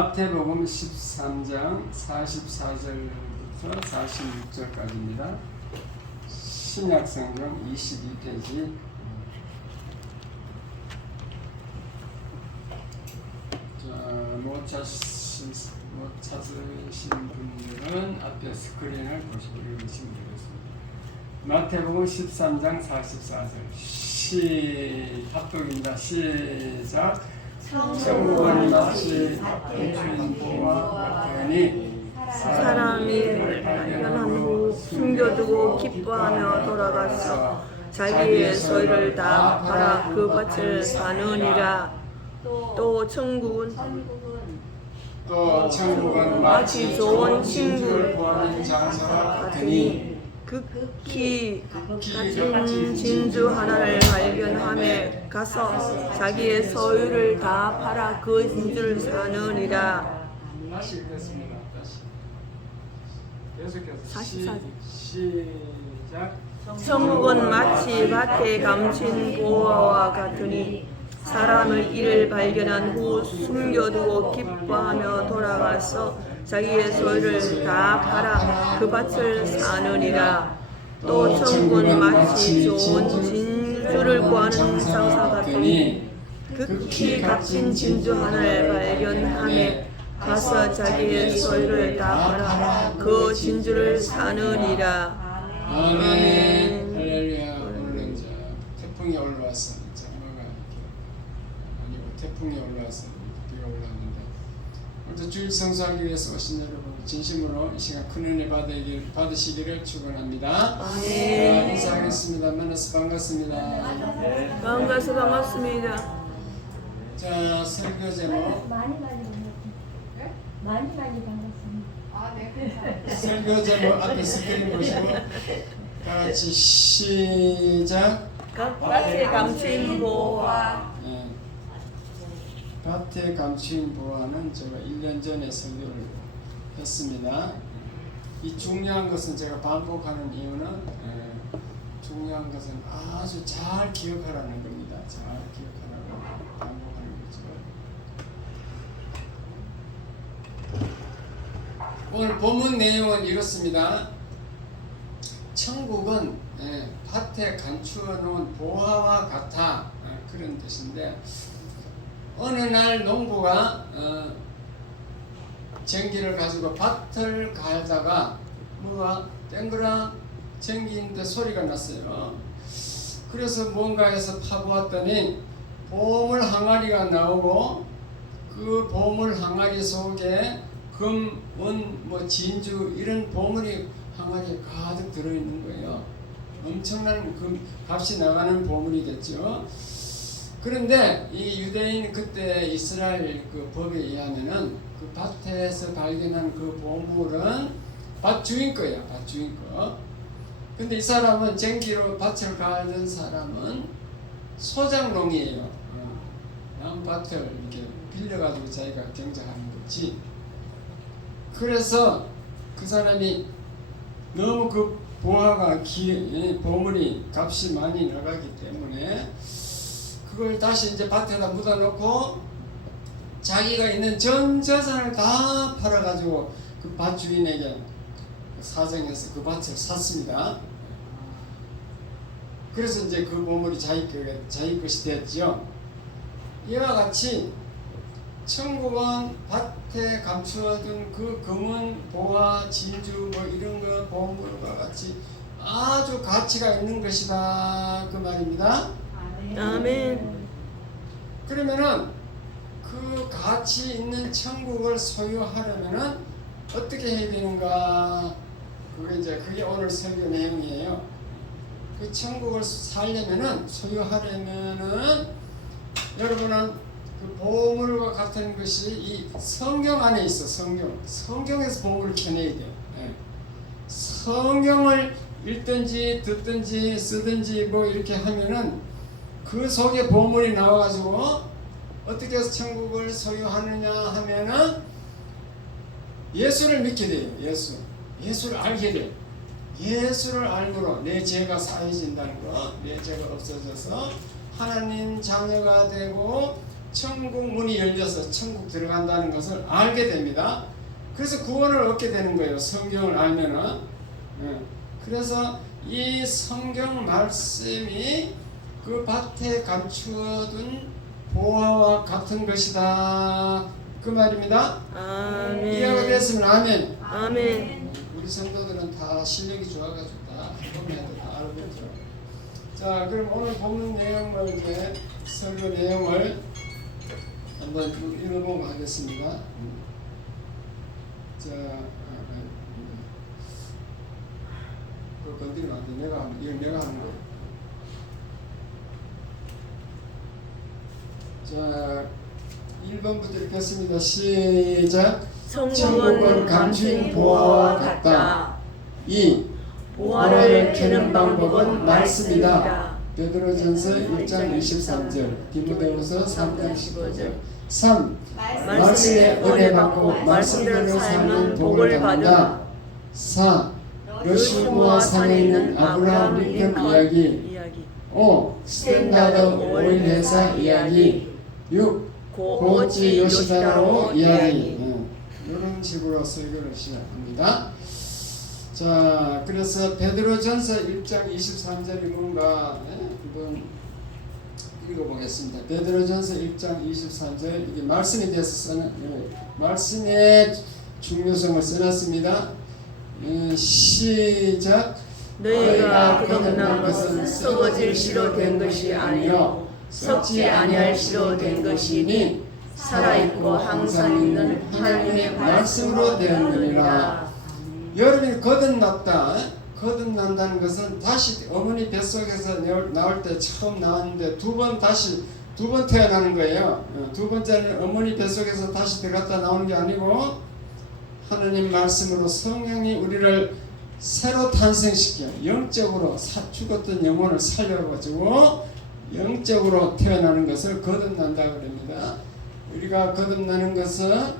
마태복음 13장 44절부터 46절까지입니다. 신약성경 22페이지. 못 찾으신 분들은 앞에 스크린을 보시고 읽으시면 되겠습니다. 마태복음 13장 44절 합독입니다. 시작. 천국은 마치 주인보와 같으니 사람이 발견한 후 숨겨두고 기뻐하며 돌아가서 자기의 소유를 다 팔아 그 밭을 사느니라. 또 천국은 마치 좋은 진주를 구하는 장사와 같으니 극히 같은 진주 하나를 발견하며 가서 자기의 소유를 다 팔아 그 진주를 사느니라. 다시 읽겠습니다. 계속해서 44절. 시작. 천국은 마치 밭에 감춘 보화와 같으니 사람을 이를 발견한 후 숨겨두고 기뻐하며 돌아가서 자기의 소유를 다 팔아 그 밭을 사느니라. 또 천국은 마치 좋은 진주를 구하는 장사 같으니 극히 값진 진주 하나를 발견하며 가서 자기의 소유를 다 팔아 그 진주를 사느니라. 아멘. 할렐루야. 오늘은 태풍이 올라와서 장마가 아니고 태풍이 올라와서 비가 올라왔는데 오늘도 주일 성수하기 위해서 오신 여러분 진심으로 이 시간 큰 은혜 받으시기를 축원합니다. 아멘. 인사하겠습니다. 만나서 반갑습니다. 반갑습니다. 반갑습니다. 자, 설교 제목 많이 반갑습니다. 아, 네, 감사합니다. 설교 제목 앞에 스크린 보시고 다 같이 시작. 밭에 감춘 보화. 네. 밭에 감추인 보화는 제가 1년 전에 설교를 했습니다. 이 중요한 것은 제가 반복하는 이유는 중요한 것은 아주 잘 기억하라는 겁니다. 잘 기억하라고 반복하는 거죠. 오늘 본문 내용은 이렇습니다. 천국은 밭에 감추어 놓은 보화와 같아, 그런 뜻인데 어느 날 농부가 쟁기를 가지고 밭을 갈다가 뭐가 땡그랑 쟁기인데 소리가 났어요. 그래서 뭔가에서 파보았더니 보물 항아리가 나오고 그 보물 항아리 속에 금, 은, 진주 이런 보물이 항아리에 가득 들어있는 거예요. 엄청난 값이 나가는 보물이겠죠. 그런데 이 유대인 그때 이스라엘 그 법에 의하면은 그 밭에서 발견한 그 보물은 밭 주인 거야, 밭 주인 거. 근데 이 사람은 쟁기로 밭을 갈던 사람은 소장농이에요. 남 밭을 이렇게 빌려가지고 자기가 경작하는 거지. 그래서 그 사람이 너무 그 보화가 보물이 값이 많이 나가기 때문에 그걸 다시 이제 밭에다 묻어놓고 자기가 있는 전 재산을 다 팔아가지고 그 밭 주인에게 사정해서 그 밭을 샀습니다. 그래서 이제 그 보물이 자기 것이 됐죠. 이와 같이 천국은 밭에 감추어둔 그 금은 보화, 진주 이런 거 보물과 같이 아주 가치가 있는 것이다 그 말입니다. 아멘. 그러면은 그 가치 있는 천국을 소유하려면은 어떻게 해야 되는가? 그게 오늘 설교 내용이에요. 그 천국을 살려면은 소유하려면은 여러분은 그 보물과 같은 것이 이 성경 안에 있어. 성경에서 보물을 캐내야 돼요. 성경을 읽든지 듣든지 쓰든지 이렇게 하면은 그 속에 보물이 나와가지고 어떻게 해서 천국을 소유하느냐 하면은 예수를 믿게 돼요. 예수를 알게 돼요. 예수를 알므로 내 죄가 사해진다는 것, 내 죄가 없어져서 하나님 자녀가 되고 천국 문이 열려서 천국 들어간다는 것을 알게 됩니다. 그래서 구원을 얻게 되는 거예요. 성경을 알면은. 그래서 이 성경 말씀이 그 밭에 감추어둔 보화와 같은 것이다. 그 말입니다. 아멘. 이해가 됐으면 아멘. 아멘. 우리 성도들은 다 실력이 좋아가지고 다 보면 다 알겠죠. 자, 그럼 오늘 보는 내용을 이제 설교 내용을 한번 읽어보고 하겠습니다. 자, 그거 건드리면 안 돼. 이건 내가 하는 거예요. 자, 1번부터 읽겠습니다. 시작. 성경은 감추인 보화와 같다. 2. 보화를 캐는 방법은 말씀이다. 베드로전서 1장 23절, 디모데후서 3장 15절. 3. 말씀의 은혜 받고 말씀대로 살면 복을 받는다. 4. 러시모아 산에 있는 아브라함 링컨 이야기. 5. 스탠다드 오일 회사 이야기. 6. 고치 요시다로 이야기. 이런 식으로 설교를 시작합니다. 자, 그래서 베드로전서 1장 23절이 뭔가 한번 읽어보겠습니다. 베드로전서 1장 23절, 이게 말씀에 대해서 말씀의 중요성을 써놨습니다. 시작. 너희가 거듭난 것은 썩어질 씨로 된 것이 아니요 썩지 아니할 씨로 된 것이니 살아있고 항상 있는 하나님의 말씀으로 되었느니라. 여러분이 거듭났다. 거듭난다는 것은 다시 어머니 뱃속에서 나올 때 처음 나왔는데 두 번 태어나는 거예요. 두 번째는 어머니 뱃속에서 다시 들어갔다 나오는 게 아니고 하나님 말씀으로 성령이 우리를 새로 탄생시켜 영적으로 죽었던 영혼을 살려가지고 영적으로 태어나는 것을 거듭난다 그럽니다. 우리가 거듭나는 것은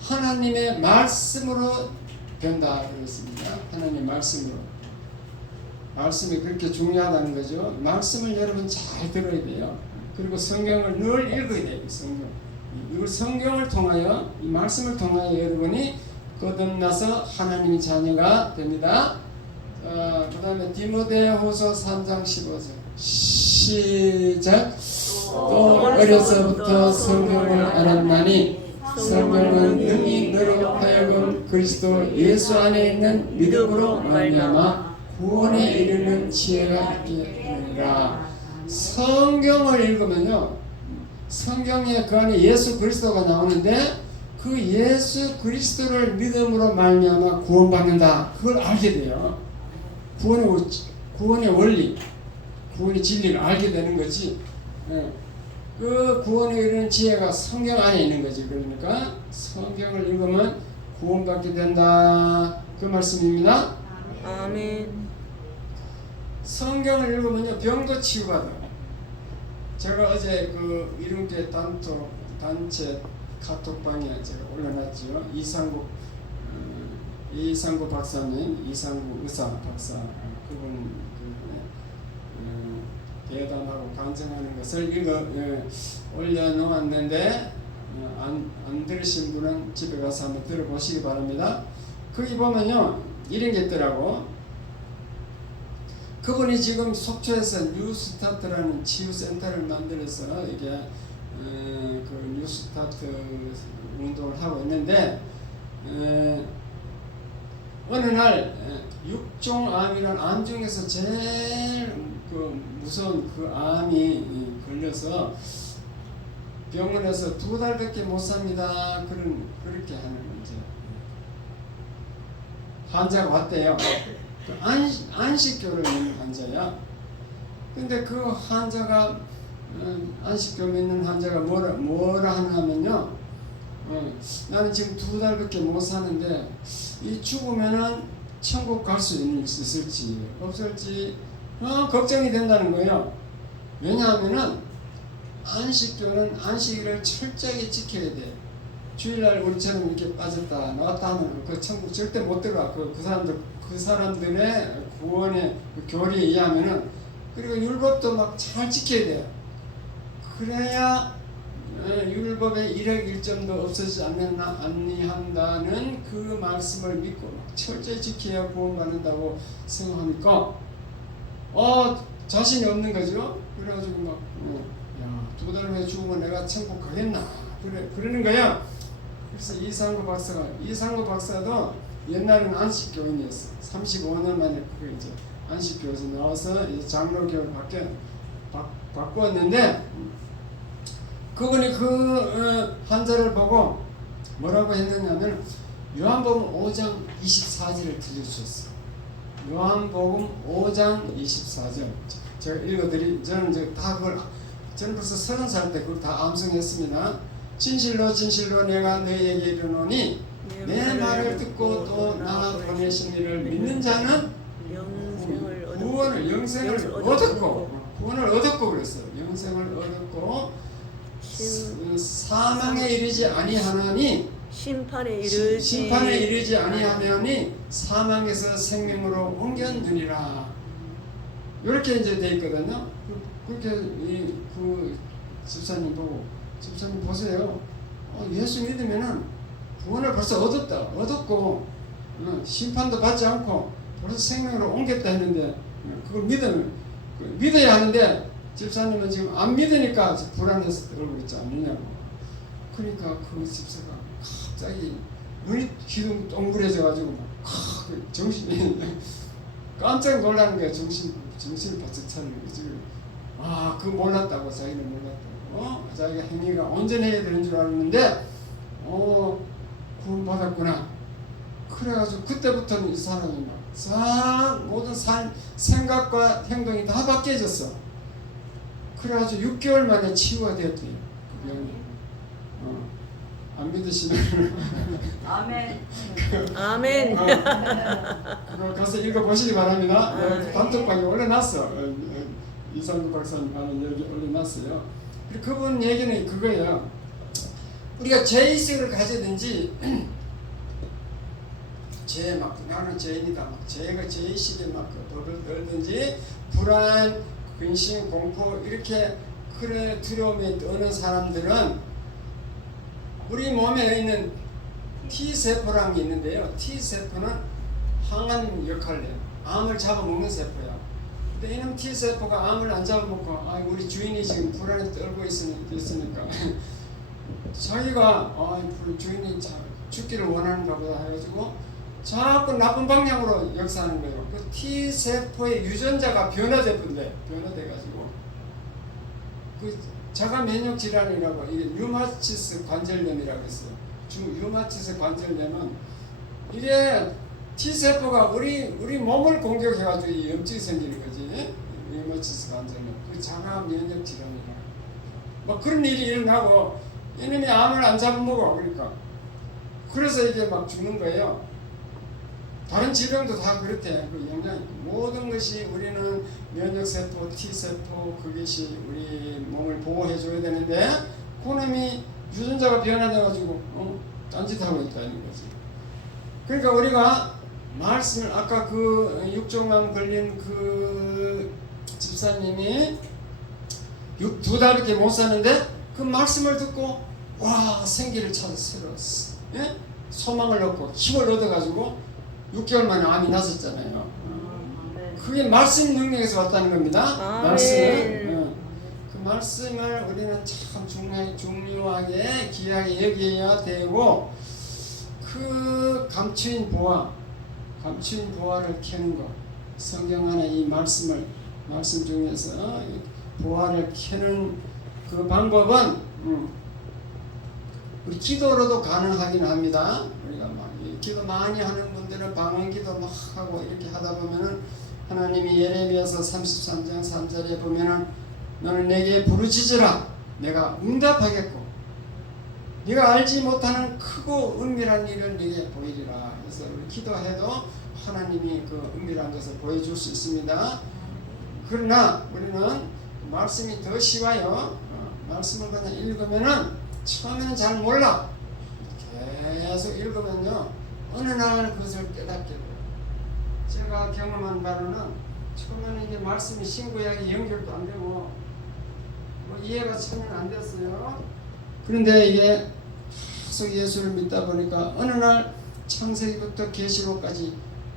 하나님의 말씀으로 된다 그랬습니다. 하나님 말씀으로. 말씀이 그렇게 중요하다는 거죠. 말씀을 여러분 잘 들어야 돼요. 그리고 성경을 늘 읽어야 돼요. 이걸 성경을 통하여, 이 말씀을 통하여 여러분이 거듭나서 하나님의 자녀가 됩니다. 그 다음에 디모데후서 3장 15절 시작. 또 어려서부터 성경을 알았나니 성경은 능히 너로 하여금 그리스도 예수 안에 있는 믿음으로 말미암아 구원에 이르는 지혜가 있게 하느니라. 성경을 읽으면요, 성경에 그 안에 예수 그리스도가 나오는데 그 예수 그리스도를 믿음으로 말미암아 구원받는다. 그걸 알게 돼요. 구원의 원리, 구원의 진리를 알게 되는 거지. 그 구원에 이르는 지혜가 성경 안에 있는 거지. 그러니까 성경을 읽으면 구원받게 된다. 그 말씀입니다. 아멘. 성경을 읽으면요 병도 치유받아요. 제가 어제 그 이름계 단체 카톡방에 제가 올려놨죠. 이상구 박사님, 이상구 의사 박사, 그분 대담하고 간증하는 것을 올려놓았는데 안 들으신 분은 집에 가서 한번 들어보시기 바랍니다. 거기 보면요 이런 게 있더라고. 그분이 지금 속초에서 뉴스타트라는 치유센터를 만들어서 이게 그 뉴스타트 운동을 하고 있는데 어느 날 육종암이라는 암 중에서 제일 그 무서운 그 암이 걸려서 병원에서 2달밖에 못 삽니다. 그렇게 하는 문제. 환자가 왔대요. 그 안식교를 믿는 환자야. 근데 그 환자가 안식교 믿는 환자가 뭐라 하냐면요. 나는 지금 2달밖에 못 사는데 이 죽으면은 천국 갈 수 있을지 없을지 걱정이 된다는 거예요. 왜냐하면은 안식교는 안식일을 철저하게 지켜야 돼. 주일날 우리처럼 이렇게 빠졌다 나왔다 하면 그 천국 절대 못 들어가. 그 사람들의 구원의 그 교리에 의하면은. 그리고 율법도 막 잘 지켜야 돼요. 그래야 율법의 일획일점도 없어지지 아니한다는 그 말씀을 믿고 철저히 지켜야 구원받는다고 생각하니까 자신이 없는 거죠. 그래가지고 막 야, 2달 후에 죽으면 내가 천국 가겠나 그러는 거야. 그래서 이상구 박사도 옛날에는 안식교인이었어. 35년 만에 그 이제 안식교에서 나와서 이제 장로교를 바꾸었는데 그분이 그 환자를 보고 뭐라고 했느냐면 요한복음 5장 24절을 들려주셨어. 요한복음 5장 24절 제가 저는 벌써 30살 때 그걸 다 암송했습니다. 진실로 진실로 내가 너희에게 이르노니 내 말을 듣고 또 나 보내신 이를 믿는 자는 영생을 얻었고 그랬어요. 영생을 얻었고 사망에 이르지 아니하나니 심판에 이르지 아니하나니 사망에서 생명으로 옮겨느니라. 이렇게 이제 돼 있거든요. 그렇게 그 집사님 보세요. 예수 믿으면은 구원을 벌써 얻었고 심판도 받지 않고 벌써 생명으로 옮겼다 했는데 그걸 믿어야 하는데 집사님은 지금 안 믿으니까 불안해서 그러고 있지 않느냐고. 그러니까 그 집사가 갑자기 눈이 기둥 동그래져가지고 정신이 깜짝 놀라는 거야. 정신을 바짝 차리는 거지. 그거 몰랐다고. 자기는 몰랐다고. 자기가 행위가 온전해야 되는 줄 알았는데 구원 받았구나. 그래가지고 그때부터는 이 사람이 모든 생각과 행동이 다 바뀌어졌어. 그래가지고 6개월 만에 치유가 되었대요. 그 병이. 안 믿으시면 아멘. 그거 가서 읽어보시기 바랍니다. 단톡방에 올려놨어. 이상구 박사님 하는 얘기 올려놨어요. 그리고 그분 얘기는 그거예요. 우리가 죄의식을 가지든지 나는 죄인이다. 죄의식에 법을 떨든지 불안, 근심, 공포 이렇게 그런 두려움에 떠는 사람들은 우리 몸에 있는 T세포라는 게 있는데요. T세포는 항암 역할을 해요. 암을 잡아먹는 세포야. 근데 이놈 T세포가 암을 안 잡아먹고 우리 주인이 지금 불안에 떨고 있으니까 자기가 주인이 죽기를 원하는가 보다 해가지고 자꾸 나쁜 방향으로 역사하는 거예요. 그 T세포의 유전자가 변화돼가지고 그 자가 면역 질환이라고 이게 류마티스 관절염이라고 했어요. 류마티스 관절염은 이게 T세포가 우리 몸을 공격해가지고 염증이 생기는 거지. 류마티스 관절염. 그 자가 면역 질환이라. 막 그런 일이 일어나고 이놈이 암을 안 잡아먹어. 그러니까 그래서 이게 막 죽는 거예요. 다른 질병도 다 그렇대. 그 영양 모든 것이 우리는 면역세포, T세포 그것이 우리 몸을 보호해줘야 되는데 그놈이 유전자가 변화돼가지고 딴짓하고 있다는 거지. 그러니까 우리가 말씀을 아까 그 육종암 걸린 그 집사님이 2달밖에 못 사는데 그 말씀을 듣고 생기를 찾아 새로 소망을 얻고 힘을 얻어가지고 6개월 만에 암이 났었잖아요. 그게 말씀 능력에서 왔다는 겁니다. 말씀은 그 말씀을 우리는 참 중요하게 귀하게 여겨야 되고 그 감추인 보화를 켜는 것 성경 안에 이 말씀 중에서 보화를 켜는 그 방법은 우리 기도로도 가능하긴 합니다. 우리가 기도 많이 하는 분들은 방언기도 막 하고 이렇게 하다 보면은 하나님이 예레미야서 33장 3절에 보면은 너는 내게 부르짖으라 내가 응답하겠고 네가 알지 못하는 크고 은밀한 일을 네게 보이리라. 그래서 우리 기도해도 하나님이 그 은밀한 것을 보여줄 수 있습니다. 그러나 우리는 말씀이 더 쉬워요. 말씀을 그냥 읽으면은 처음에는 잘 몰라. 계속 읽으면요 어느 날 그것을 깨닫게 돼요. 제가 경험한 바로는 처음에는 이게 말씀이 신구약이 연결도 안 되고 뭐 이해가 전혀 안 됐어요. 그런데 이게 계속 예수를 믿다 보니까 어느 날 창세기부터 계시록까지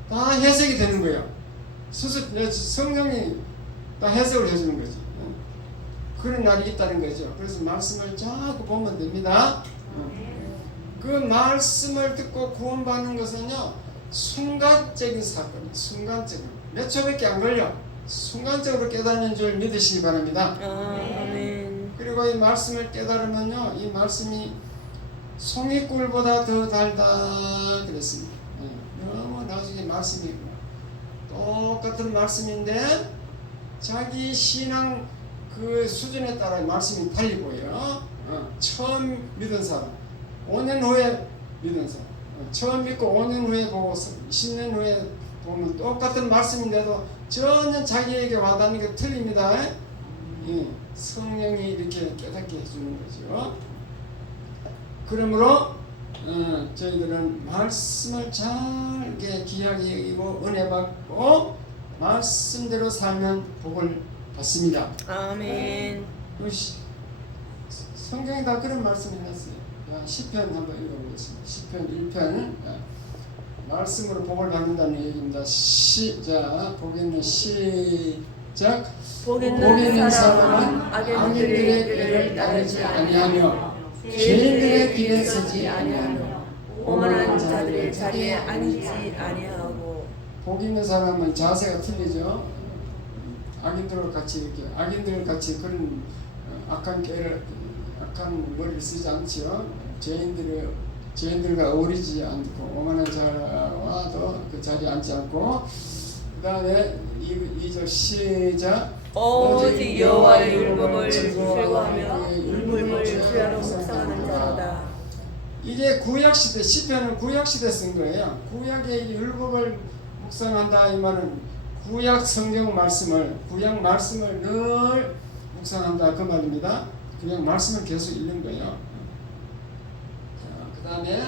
다 해석이 되는 거예요. 성령이 다 해석을 해주는 거지. 그런 날이 있다는 거죠. 그래서 말씀을 자꾸 보면 됩니다. 그 말씀을 듣고 구원받는 것은요, 순간적인 사건이에요. 순간적인. 몇 초밖에 안 걸려. 순간적으로 깨닫는 줄 믿으시기 바랍니다. 아멘. 그리고 이 말씀을 깨달으면요, 이 말씀이 송이꿀보다 더 달다 그랬습니다. 너무 나중에 말씀이 똑같은 말씀인데 자기 신앙 그 수준에 따라 말씀이 달리 보여요. 처음 믿은 사람, 5년 후에 믿은 사람, 처음 믿고 5년 후에 보고 10년 후에 보면 똑같은 말씀인데도 전혀 자기에게 와닿는 게 틀립니다. 성령이 이렇게 깨닫게 해주는 거죠. 그러므로 저희들은 말씀을 잘 귀하게 여기고 은혜 받고 말씀대로 살면 복을 받습니다. 아멘. 성경에 다 그런 말씀이 났어요. 시편 한번 읽어보겠습니다. 시편 1편 말씀으로 복을 받는다는 얘기입니다. 자, 보기는 시작. 복 있는 있는 사람은 사람은 악인들의 꾀를 따르지 아니하며 죄인들의 길에 서지 아니하며 오만한 자들의 자리에 앉지 아니하고. 복 있는 사람은 자세가 틀리죠. 악인들 같이 그런 악한 머리를 쓰지 않죠. 죄인들과 어울리지 않고 오만한 자와도 그 자리에 앉지 않고. 그 다음에 2절 시작. 오직 여호와의 율법을 즐거워하며 율법을 주야로 묵상하는 자로다. 이게 구약시대, 시편은 구약시대 쓴 거예요. 구약의 율법을 묵상한다 이 말은 구약 성경 말씀을, 구약 말씀을 늘 묵상한다 그 말입니다. 그냥 말씀을 계속 읽는 거예요. 그 다음에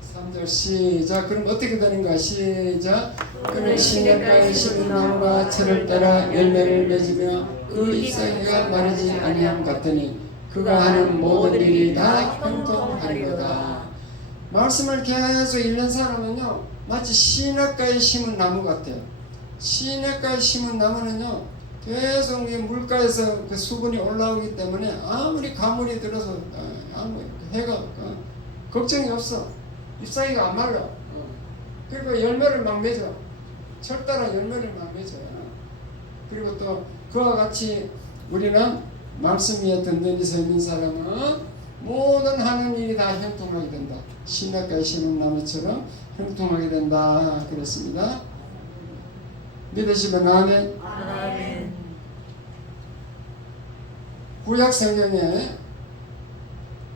3절 시작. 그럼 어떻게 되는가? 시작. 그는 시냇가에 심은 나무가 철을 따라 열매를 맺으며 그 잎사귀가 마르지 아니함 같으니 그가 하는 모든 일이 다 형통하리로다. 말씀을 계속 읽는 사람은요, 마치 시냇가에 심은 나무 같아요. 시냇가에 심은 나무는요, 계속 물가에서 그 수분이 올라오기 때문에 아무리 가물이 들어서 아무 해가 걱정이 없어. 잎사귀가 안 말라. 그리고 열매를 막 맺어. 철 따라 열매를 막 맺어요. 그리고 또 그와 같이 우리는 말씀 위에 든든히 서 있는 사람은 모든 하는 일이 다 형통하게 된다. 시냇가에 심은 나무처럼 형통하게 된다 그랬습니다. 믿으시면 아멘. 아멘. 구약 성경에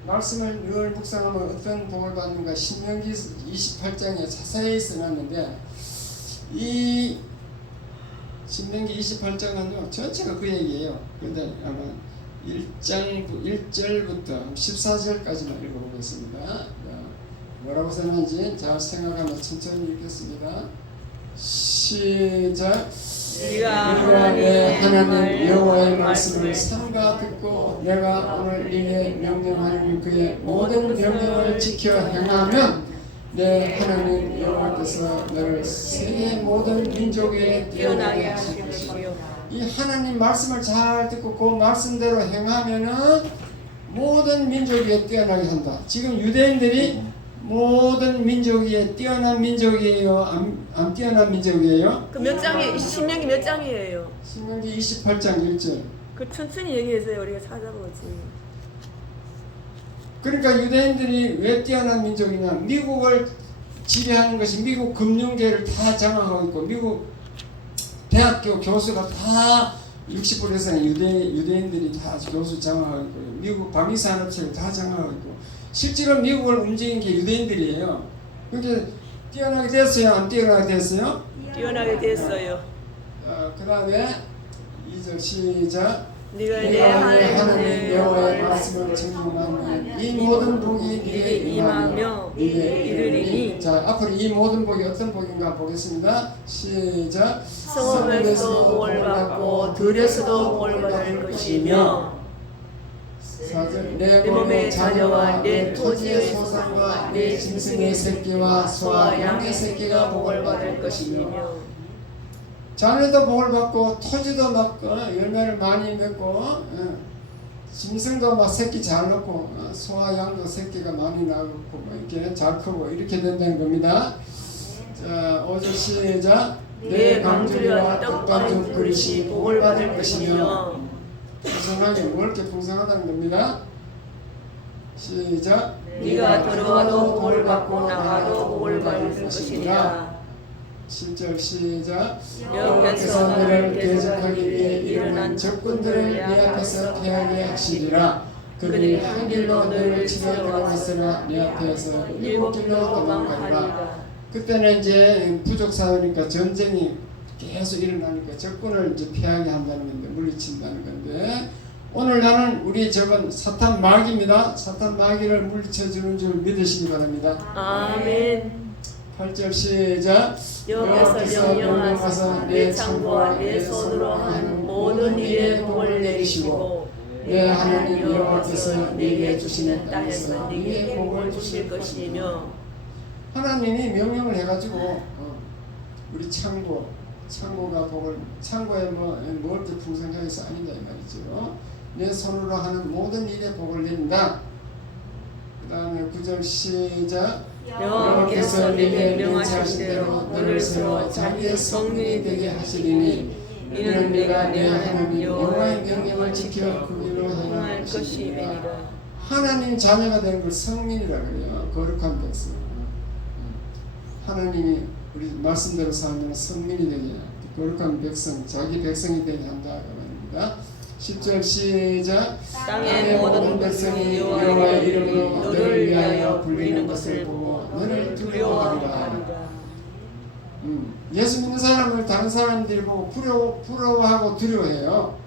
말씀을 늘 묵상하면 어떤 복을 받는가 신명기 28장에 자세히 써놨는데 이 신명기 28장은요 전체가 그 얘기예요. 그런데 아마 1절부터 14절까지만 읽어보겠습니다. 뭐라고 써놨는지 잘 생각하면 천천히 읽겠습니다. 시작. 네가 내 하나님 여호와의 말씀을 삼가 듣고 내가 오늘 네게 명령하는 그의 모든 명령을 지켜 행하면 내 하나님 여호와께서 너를 세계 모든 민족 위에 뛰어나게 하실 것이요. 이 하나님 말씀을 잘 듣고 그 말씀대로 행하면은 모든 민족 위에 뛰어나게 한다. 지금 유대인들이 모든 민족 위에 뛰어난 민족이에요? 안 뛰어난 민족이에요? 그 몇 장이 신명기 몇 장이에요? 신명기 28장 1절. 그 천천히 얘기해서요. 우리가 찾아보지. 그러니까 유대인들이 왜 뛰어난 민족이냐? 미국을 지배하는 것이 미국 금융계를 다 장악하고 있고 미국 대학교 교수가 다 60% 이상 유대인들이 다 교수 장악하고 있고 미국 방위산업체를 다 장악하고 있고 실제로 미국을 움직인 게 유대인들이에요. 그러니까 뛰어나게 됐어요? 안 뛰어나게 됐어요? 뛰어나게 됐어요. 그 다음에 2절 시작. 네가 내 내가 내 하나님 하나님 여호와의 말씀을 증언하면 이 모든 복이 네게 임하며 네게 이르리니. 자, 앞으로 이 모든 복이 어떤 복인가 보겠습니다. 시작. 성읍에서 복을 받고 들에서도 복을 받을 것이며 4절. 내 내 몸의 자녀와 내 내 토지의 토지의 소산과 내 짐승의 새끼와 소와 양의 새끼가 복을 받을 것이며. 자녀도 복을 받고 토지도 막 열매를 많이 맺고 짐승도 막 새끼 잘 낳고 소와 양도 새끼가 많이 나고 뭐 이렇게 잘 크고 이렇게 된다는 겁니다. 자, 5절 시작. 내 강주리와 떡반죽 그릇이 복을 받을 것이며. 풍성하게 넓게 풍성하다는 겁니다. 시작. 네가 들어와도 복을 받고 나가도 복을 받을 것이니라. 7절 시작. 여호와께서 너를 대적하기 위해 일어난 적군들을 네 앞에서 패하게 하시리라. 그들이 한 길로 너를 치러 들어갔으나 네 앞에서 7길로 도망가리라. 그때는 이제 부족 사회니까 전쟁이 계속 일어나니까 적군을 이제 피하게 한다는 건데, 물리친다는 건데, 오늘 나는 우리 저건 사탄 마귀입니다. 사탄 마귀를 물리쳐 주는 줄 믿으시기 바랍니다. 아멘. 8절 시작. 여호와께서 명령하사 내 창고와 내 손으로 하는 모든 일에 복을 내리시고 내 하나님 여호와께서 네게 주시는 땅에서 네게 복을 주실 것이며. 하나님이 명령을 해가지고 우리 창고가 복을, 창고에 뭘 이렇게 풍성하게 쌓인다 이 말이죠. 내 손으로 하는 모든 일에 복을 내린다. 그 다음에 9절 시작. 여호와께서 네게 명하신 대로 너를 세워 자기의 성민이 되게 하시리니 이는 네가 내 하나님 여호와의 명령을 지켜 그 일로 행할 것임이니라. 하나님 자녀가 되는 걸 성민이라 그래요. 거룩한 백성. 하나님이 우리 말씀대로 살면 성민이 되게, 거룩한 백성, 자기 백성이 되게 한다 그 말입니다. 10절 시작. 땅의 모든 백성이 여호와의 이름으로 너를 위하여 불리는 것을 보고 너를 두려워하리라. 예수 믿는 사람을 다른 사람들이 보고 부러워하고 두려워해요.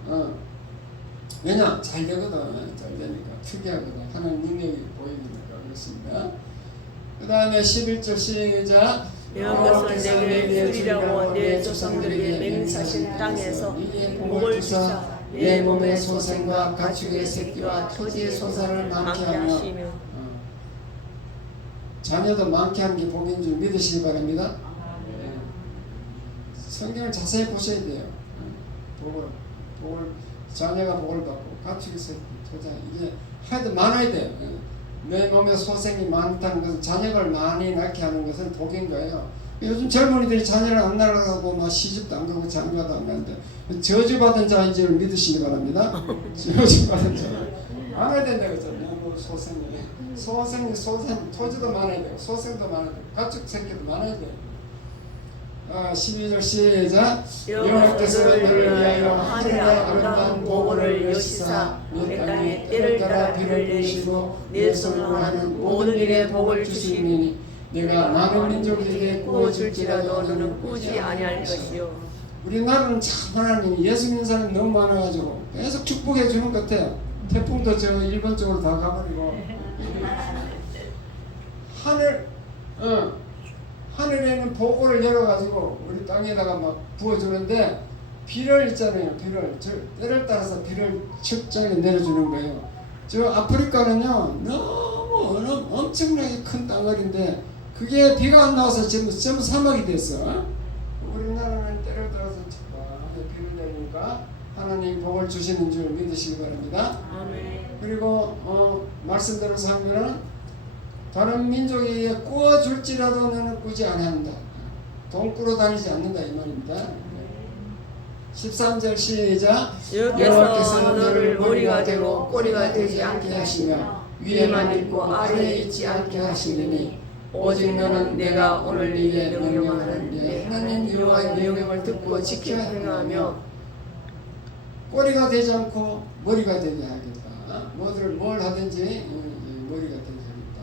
왜냐? 잘 되거든. 잘 되니까. 특이하거든. 하나님 능력이 보이니까 그렇습니다. 그 다음에 11절 시작. 여호와께서 내게 주리라고 내 조상들에게 맹세하신 땅에서 복을 주사 내 몸의 소생과 가축의 새끼와 토지의 소산을 많게 하시며. 자녀도 많게 하는 게 복인 줄 믿으시기 바랍니다. 성경을 자세히 보셔야 돼요. 자녀가 복을 받고 가축의 새끼, 토자 이게 하여튼 많아야 돼요. 내 몸에 소생이 많다는 것은 자녀를 많이 낳게 하는 것은 복인 거예요. 요즘 젊은이들이 자녀를 안 낳으려고 막 시집도 안 가고 장가도 안 가는데 저주받은 자인 줄 믿으시기 바랍니다. 저주받은 자. 많아야 된다고 했잖아요. 소생이 토지도 많아야 되고 소생도 많아야 되고 가축 새끼도 많아야 돼요. 12절 시작. 여호와께서 너를 위하여 하늘의 아름다운 보고를 여시사 내 땅에 때를 따라 비를 내리시고 내 손으로 하는 모든 일에 복을 주시니 내가 많은 민족에게 구워줄지라도 너는 꾸지 아니할 것이요. 우리나라는 참 하나님 예수 믿는 사람이 너무 많아가지고 계속 축복해 주는 것 같아요. 태풍도 저 일본 쪽으로 다 가버리고 하늘에는 보고를 열어가지고 우리 땅에다가 막 부어주는데 비를 있잖아요. 때를 따라서 비를 적절히 내려주는 거예요. 저 아프리카는요 너무 엄청나게 큰 땅거리인데 그게 비가 안 나와서 전부 사막이 됐어. 우리나라는 때를 따라서 적당하게 비를 내리니까 하나님 복을 주시는 줄 믿으시기 바랍니다. 아멘. 그리고 말씀대로 살면은 다른 민족에게 꾸어줄지라도 너는 꾸지 않는다. 돈 꾸러 다니지 않는다 이 말입니다. 13절 시작. 여호와께서 너를 머리가 되고 꼬리가 되지 않게 하시며 위에만 있고 아래에 있지 않게 하시리니 오직 너는 내가 오늘 네게 명령하는 내 하나님 여호와의 명령을 듣고 지켜 행하며 꼬리가 되지 않고 머리가 되게 하겠다. 뭘 하든지 머리가 되게 하겠다.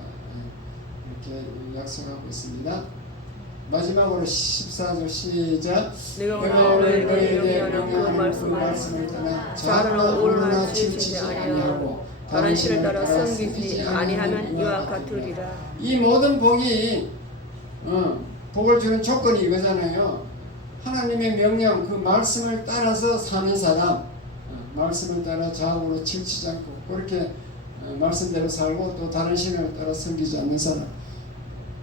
이렇게 약속하고 있습니다. 마지막으로 14절 시작. 내가 내가 오늘 오늘 너희에게 명령하는 그 명령하는 그 말씀을 말씀을 떠나 자로나 오르나 치우치지 아니하고 아니하고 다른 신을 따라 섬기지 아니하면 이와 같으리라. 이 모든 복이 복을 주는 조건이 이거잖아요. 하나님의 명령 그 말씀을 따라서 사는 사람, 말씀을 따라 좌우로 치우치지 않고 그렇게 말씀대로 살고 또 다른 신을 따라 섬기지 않는 사람.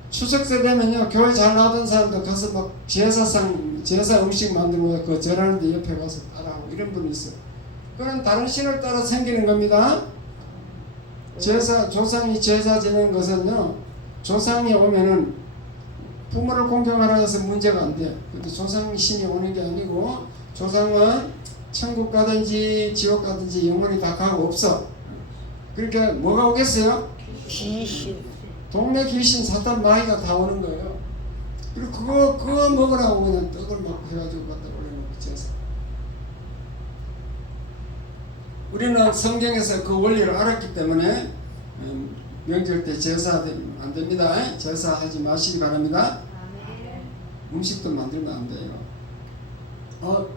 추석 때 되면요, 교회 잘 나오던 사람도 가서 막 제사 음식 만들고 그 절하는데 옆에 가서 따라하고 이런 분이 있어요. 그건 다른 신을 따라 섬기는 겁니다. 조상이 제사 지내는 것은요, 조상이 오면은 부모를 공경하라 해서 문제가 안 돼요. 근데 조상 신이 오는 게 아니고, 조상은 천국 가든지 지옥 가든지 영원히 다 가고 없어. 그러니까 뭐가 오겠어요? 귀신. 동네 귀신 사탄 마귀가 다 오는 거예요. 그리고 그거 먹으라고 그냥 떡을 막 해가지고 갖다 올려놓고 제사. 우리는 성경에서 그 원리를 알았기 때문에 명절 때 제사 안 됩니다. 제사하지 마시기 바랍니다. 음식도 만들면 안 돼요.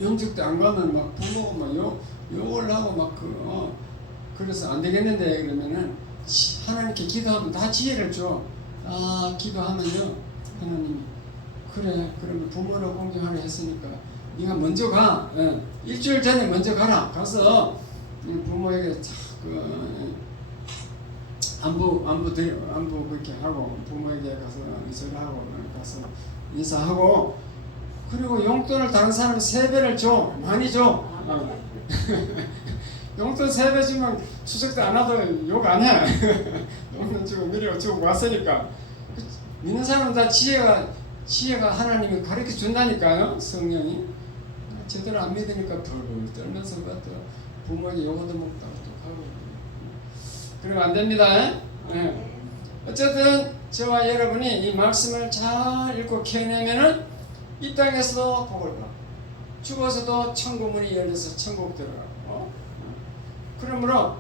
영적 때 안 가면 막 부모가 막 욕을 하고 막 그래서 안 되겠는데 그러면은 하나님께 기도하면 다 지혜를 줘. 기도하면요, 하나님이 그래 그러면 부모를 공경하려 했으니까 네가 먼저 가. 일주일 전에 먼저 가라. 가서 부모에게 안부 그렇게 하고 부모에게 가서 절하고 가서 인사하고 그리고 용돈을 다른 사람이 3배를 줘. 많이 줘. 용돈 3배 주면 추석 때 안 와도 욕 안 해. 용돈 주고 미리 주고 왔으니까. 믿는 사람은 다 지혜가 하나님이 가르쳐 준다니까요. 성령이. 제대로 안 믿으니까 벌벌 떨면서 부모에게 욕도 먹다가 또 가고. 그러면 안 됩니다. 네. 어쨌든 저와 여러분이 이 말씀을 잘 읽고 캐내면은 이 땅에서도 복을 받고 죽어서도 천국 문이 열려서 천국 들어가고. 그러므로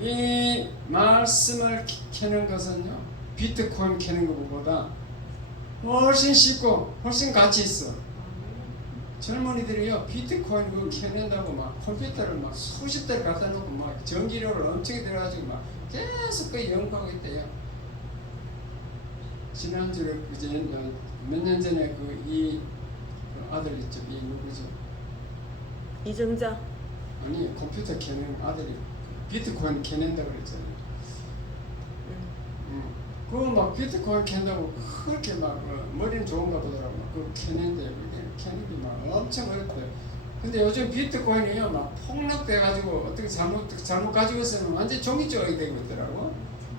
이 말씀을 캐는 것은요, 비트코인 캐는 것보다 훨씬 쉽고 훨씬 가치 있어. 젊은이들이요, 비트코인 그거 캐낸다고 막 컴퓨터를 막 수십 대를 갖다 놓고 막 전기료를 엄청 들어가지고 막 계속 그 연구하고 있대요. 지난주에 몇 년 전에 이 아들 있죠, 이 누구죠? 이정자. 아니, 컴퓨터 캐는 아들이 비트코인 캐낸다고 그랬잖아요. 그거 막 비트코인 캔다고 그렇게 막 머리는 좋은가 보더라고. 그거 캐낸데 캐는 게 막 엄청 어렵대요. 근데 요즘 비트코인이요 막 폭락돼가지고 어떻게 잘못 가지고 있으면 완전 종이조각이 되고 있더라고.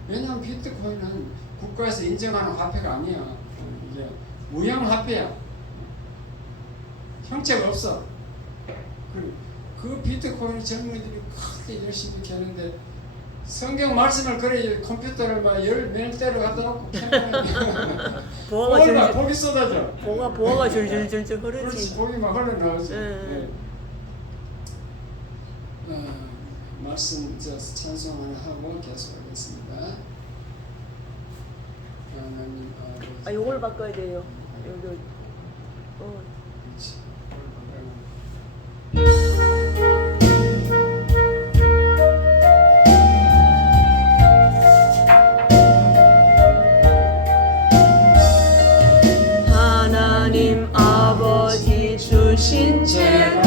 왜냐하면 비트코인은 국가에서 인정하는 화폐가 아니야. 이게 무형 화폐야. 형체가 없어. 그 비트코인 젊은이들이 크게 열심히 캐는데 성경 말씀을 그래 컴퓨터를 막 몇 대를 갖다 놓고 캐면 복이 쏟아져. 보아가 줄줄줄줄 흐르지. 그렇지, 복이 막 흘러나오지. 네. 말씀 찬송 하나 하고 계속하겠습니다. 하나님 아버지. 요걸 바꿔야 돼요. 그렇지. 하나님 아버지 주신 채로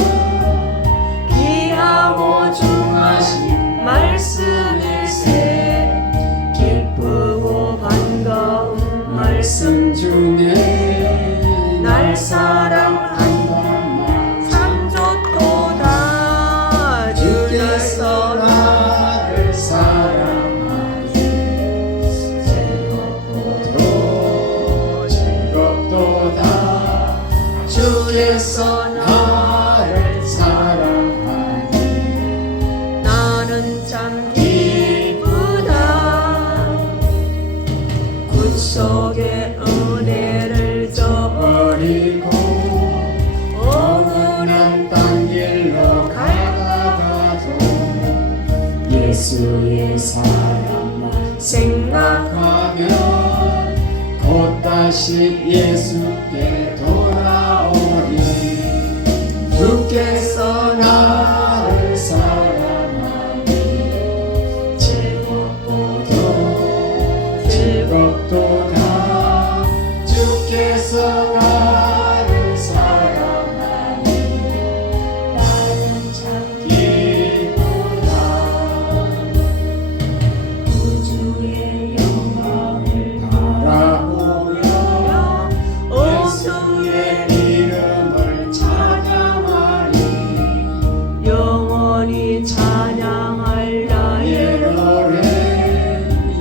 귀하고 중하신 말씀일세. 기쁘고 반가운 말씀 중에 날 사랑한다 참 좋도다. 주께서 나를 사랑하니 즐겁도다. 주께서 나를 사랑하니 나는 참 기쁘다. 구속의 은혜를 저버리고 억울한 딴 길로 가다가도 예수의 사랑만 생각하면 곧 다시 다시 예수께 돌아오리. 주께서 나를 사랑하니 즐겁도다. 주께서 나를 사랑하니 나는 참 기쁘다. 우주의 영광을 바라보며 예수의 이름을 찬양하리. 영원히 찬양할 나의 노래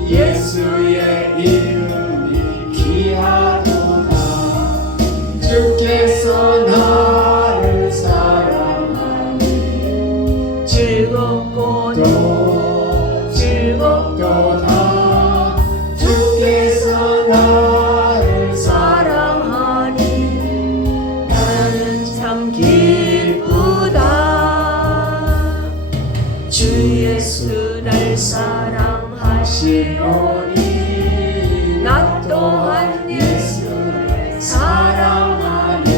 예수의 이름이 귀하도다. 주께서 나를 사랑하니 즐겁도다. 주께서 나를 사랑하니 나는 참 기쁘다. 주 예수 날 사랑하시오니 나 또한 예수를 사랑하네.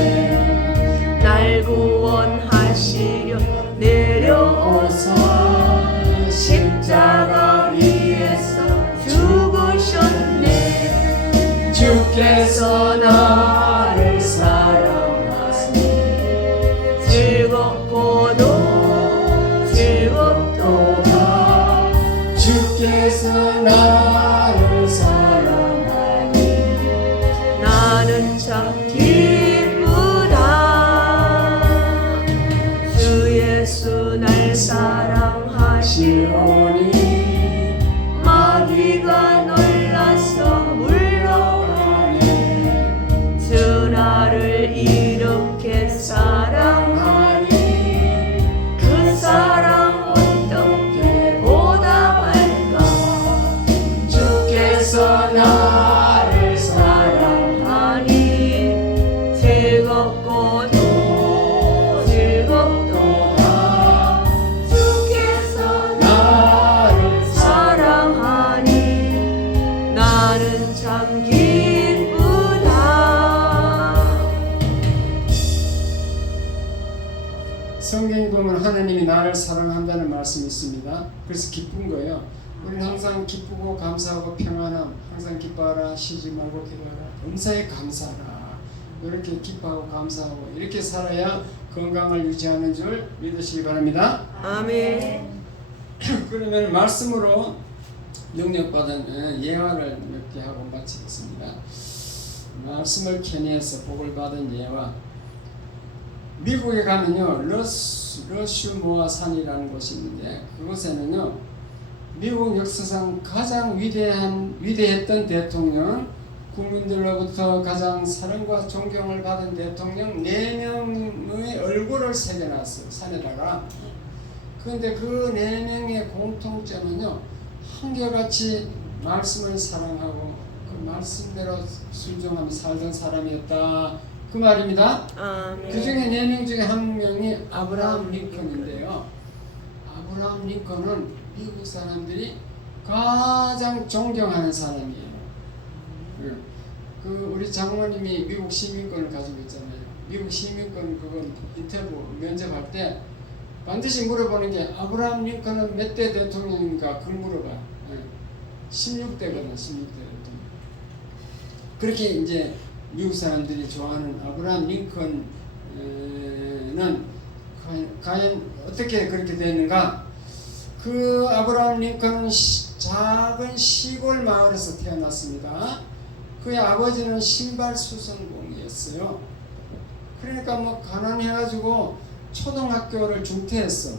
날 구원하시려 내려오사 십자가 위에서 죽으셨네. 주께서 나를 사랑하니 즐겁도다. 주께서 나를 사랑하니 나는 참 기쁘다. 주 예수 날 사랑하시오니 마귀가 놀라서 물러가네. 주 나를 이렇게 사랑하니 그 사랑 어떻게 보답할까. 주께서 나를 사랑하니 즐겁도다. 주께서 나를 사랑하니 나는 참 기쁘다. 성경에 보면 하나님이 나를 사랑한다는 말씀이 있습니다. 그래서 기쁜 거예요. 우리는 항상 기쁘고 감사하고 평안함, 항상 기뻐하라, 쉬지 말고 기도하라, 범사에 감사하라. 이렇게 기뻐하고 감사하고 이렇게 살아야 건강을 유지하는 줄 믿으시기 바랍니다. 아멘. 그러면 말씀으로 능력받은 예화를 몇 개 하고 마치겠습니다. 말씀을 kenny에서 복을 받은 예화. 미국에 가면요 러슈모아 산이라는 곳이 있는데 그곳에는요 미국 역사상 가장 위대했던 대통령, 국민들로부터 가장 사랑과 존경을 받은 대통령 4명의 얼굴을 새겨놨어요 산에다가. 그런데 그 4명의 공통점은요 한결같이 말씀을 사랑하고 그 말씀대로 순종하며 살던 사람이었다 그 말입니다. 아멘. 그 중에 4명 중에 한 명이 아브라함 링컨인데요. 아브라함 링컨은 미국 사람들이 가장 존경하는 사람이에요. 그 우리 장모님이 미국 시민권을 가지고 있잖아요. 미국 시민권 그건 인터뷰 면접할 때 반드시 물어보는 게 아브라함 링컨은 몇 대 대통령인가 그걸 물어봐요. 16대거든 16대 대통령. 그렇게 이제 미국 사람들이 좋아하는 아브라함 링컨은 과연 어떻게 그렇게 되는가? 그 아브라함 링컨은 작은 시골 마을에서 태어났습니다. 그의 아버지는 신발 수선공이었어요. 그러니까 뭐 가난해가지고 초등학교를 중퇴했어.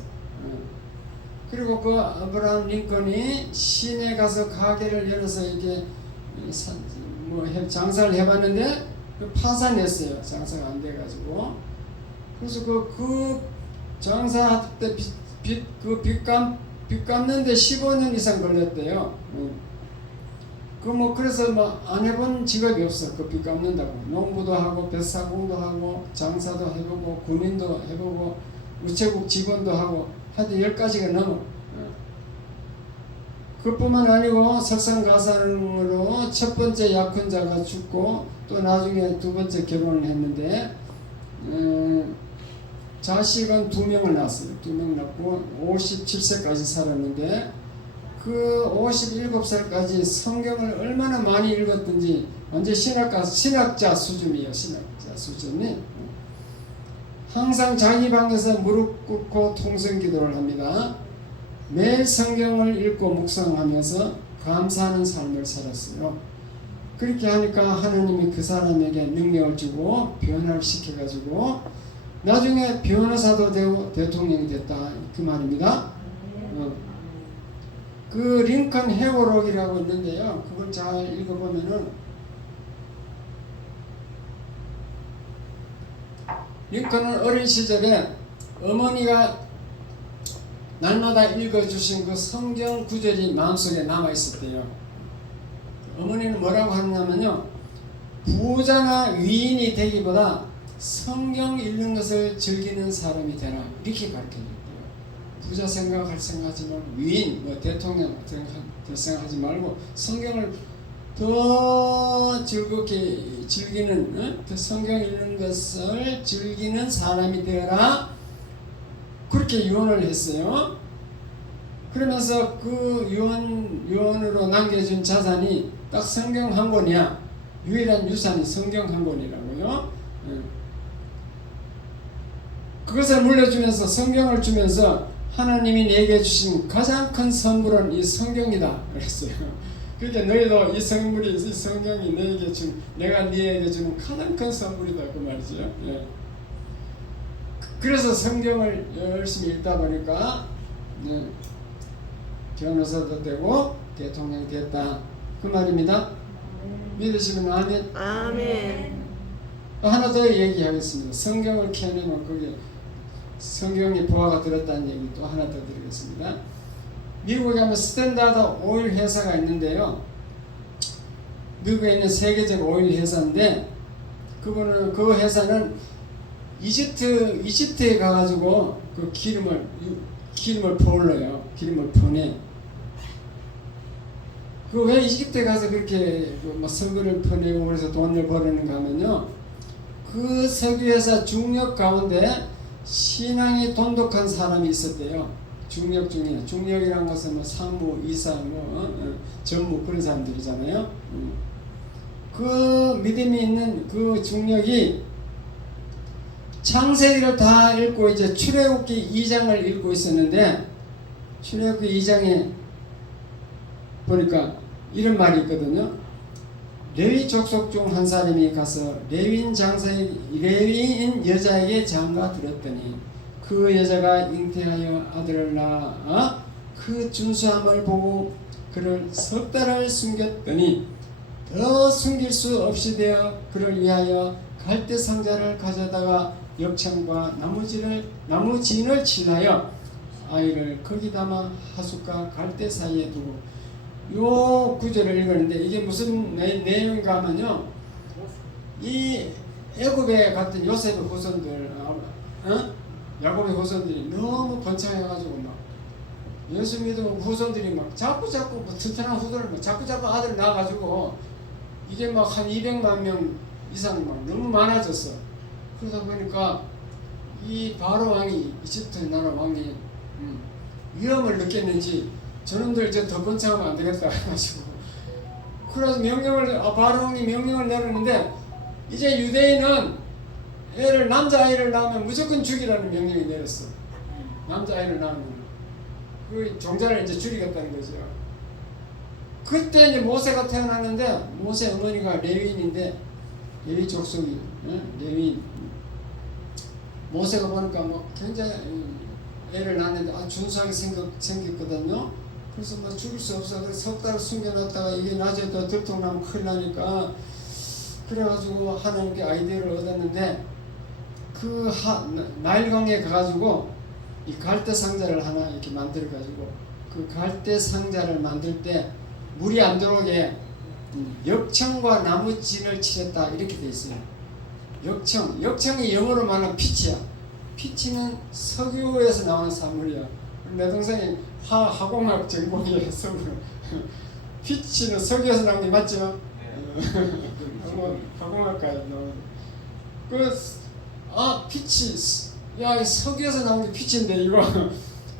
그리고 그 아브라함 링컨이 시내 가서 가게를 열어서 이게 뭐 장사를 해봤는데 파산했어요. 장사가 안 돼가지고. 그래서 그 장사 때 빚 갚는데 15년 이상 걸렸대요. 그래서 뭐 안 해본 직업이 없어. 그 빚 갚는다고. 농부도 하고 뱃사공도 하고 장사도 해보고 군인도 해보고 우체국 직원도 하고 하여튼 10가지가 넘어. 그뿐만 아니고 설상가상으로 첫 번째 약혼자가 죽고 또 나중에 두 번째 결혼을 했는데 자식은 2명을 낳았어요. 2명 낳고 57세까지 살았는데 그 57살까지 성경을 얼마나 많이 읽었든지 완전 신학자 수준이에요. 신학자 수준이. 항상 자기 방에서 무릎 꿇고 통성기도를 합니다. 매일 성경을 읽고 묵상하면서 감사하는 삶을 살았어요. 그렇게 하니까 하나님이 그 사람에게 능력을 주고 변화를 시켜가지고 나중에 변호사도 되고 대통령이 됐다 그 말입니다. 그 링컨 회고록이라고 있는데요. 그걸 잘 읽어보면은 링컨은 어린 시절에 어머니가 날마다 읽어주신 그 성경 구절이 마음속에 남아있었대요. 어머니는 뭐라고 하느냐면요, 부자나 위인이 되기보다 성경 읽는 것을 즐기는 사람이 되라 이렇게 가르쳐줬대요. 부자 생각하지 말고 위인, 대통령 생각하지 말고 성경을 더 즐겁게 즐기는 그 성경 읽는 것을 즐기는 사람이 되어라 그렇게 유언을 했어요. 그러면서 그 유언으로 남겨준 자산이 딱 성경 한 권이야. 유일한 유산이 성경 한 권이라고요. 그것을 물려주면서 성경을 주면서 하나님이 내게 주신 가장 큰 선물은 이 성경이다 그랬어요. 그러니까 너희도 이 성경이 내가 네게 주는 가장 큰 선물이다 그 말이죠. 예. 그래서 성경을 열심히 읽다 보니까 변호사도 되고 대통령이 됐다 그 말입니다. 믿으시면 아멘. 아멘. 하나 더 얘기하겠습니다. 성경을 켜내면 거기에 성경이 보화가 들었다는 얘기 또 하나 더 드리겠습니다. 미국에 가면 스탠다드 오일 회사가 있는데요. 미국에 있는 세계적 오일 회사인데 그 회사는 이집트에 가가지고 그 기름을 퍼올려요. 기름을 퍼내. 그 왜 이집트에 가서 그렇게 석유를 퍼내고 그래서 돈을 벌었는가 하면요. 그 석유회사 중력 가운데 신앙이 돈독한 사람이 있었대요. 중력 중에. 중력이라는 것은 상무, 이사, 전무 그런 사람들이잖아요. 그 믿음이 있는 그 중력이 창세기를 다 읽고 이제 출애굽기 2장을 읽고 있었는데 출애굽기 2장에 보니까 이런 말이 있거든요. 레위 족속 중 한 사람이 가서 레위인 여자에게 장가 들었더니 그 여자가 잉태하여 아들을 낳아 그 준수함을 보고 그를 3달을 숨겼더니 더 숨길 수 없이 되어 그를 위하여 갈대 상자를 가져다가 역청과 나무진을 칠하여 아이를 거기 담아 하숫과 갈대 사이에 두고 요 구절을 읽었는데 이게 무슨 내용인가 하면요, 이 애굽에 갔던 요셉의 후손들, 야곱의 후손들이 너무 번창해가지고 막 예수 믿은 후손들이 막 자꾸 튼튼한 후손을 자꾸 아들 낳아가지고 이게 막 한 200만 명 이상 막 너무 많아졌어. 그러다 보니까 이 바로 왕이 이집트 나라 왕이 위험을 느꼈는지 저놈들 이제 더 번창하면 안 되겠다 해가지고 그래서 바로 왕이 명령을 내렸는데 이제 유대인은 남자아이를 낳으면 무조건 죽이라는 명령이 내렸어. 남자아이를 낳으면 그 종자를 이제 죽이겠다는 거죠. 그때 이제 모세가 태어났는데 모세 어머니가 레위인인데 레위 족속이 레위인. 모세가 보니까 뭐 굉장히 애를 낳았는데 준수하게 생겼거든요. 그래서 뭐 죽일 수 없어. 그래서 3달을 숨겨놨다가 이게 나중에 또 들통나면 큰일 나니까 그래가지고 하나님께 아이디어를 얻었는데 그 나일강에 가가지고 이 갈대 상자를 하나 이렇게 만들어가지고 그 갈대 상자를 만들 때 물이 안 들어오게 역청과 나무진을 칠했다 이렇게 돼 있어요. 역청이 영어로 말하면 피치야. 피치는 석유에서 나온 산물이야. 내 동생이 화공학 전공이어서 피치는 석유에서 나온 게 맞죠? 가공학과에 나온 피치, 야, 이 석유에서 나온 게 피치인데 이거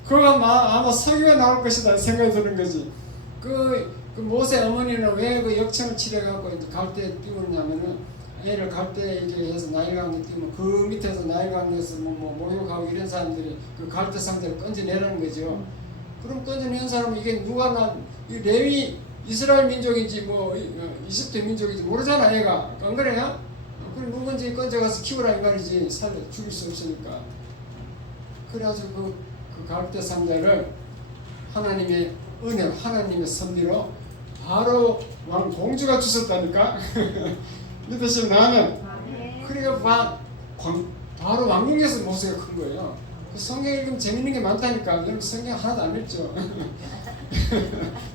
그거 아마 석유가 나올 것이다 생각이 드는 거지. 그 모세 어머니는 왜 그 역청을 치러갖고 이제 갈대에 띄우냐면은 애를 갈대에 이렇게 해서 나일강에 띄우면 그 밑에서 나일강에서 목욕하고 이런 사람들이 그 갈대 상자를 건져내라는 거죠. 그럼 건져낸 사람은 이게 누가 이 레위 이스라엘 민족인지 뭐 이집트 민족인지 모르잖아 얘가. 안 그래요? 그럼 누군지 건져가서 키우라 이 말이지. 죽일 수 없으니까. 그래가지고 그 갈대 상자를 하나님의 은혜로 하나님의 섭리로 바로 왕 공주가 주셨다니까. 믿으시면 나면 그래가 바로 왕궁에서 모세가 큰 거예요. 그 성경 읽으면 재밌는 게 많다니까. 여러분 성경 하나도 안 읽죠.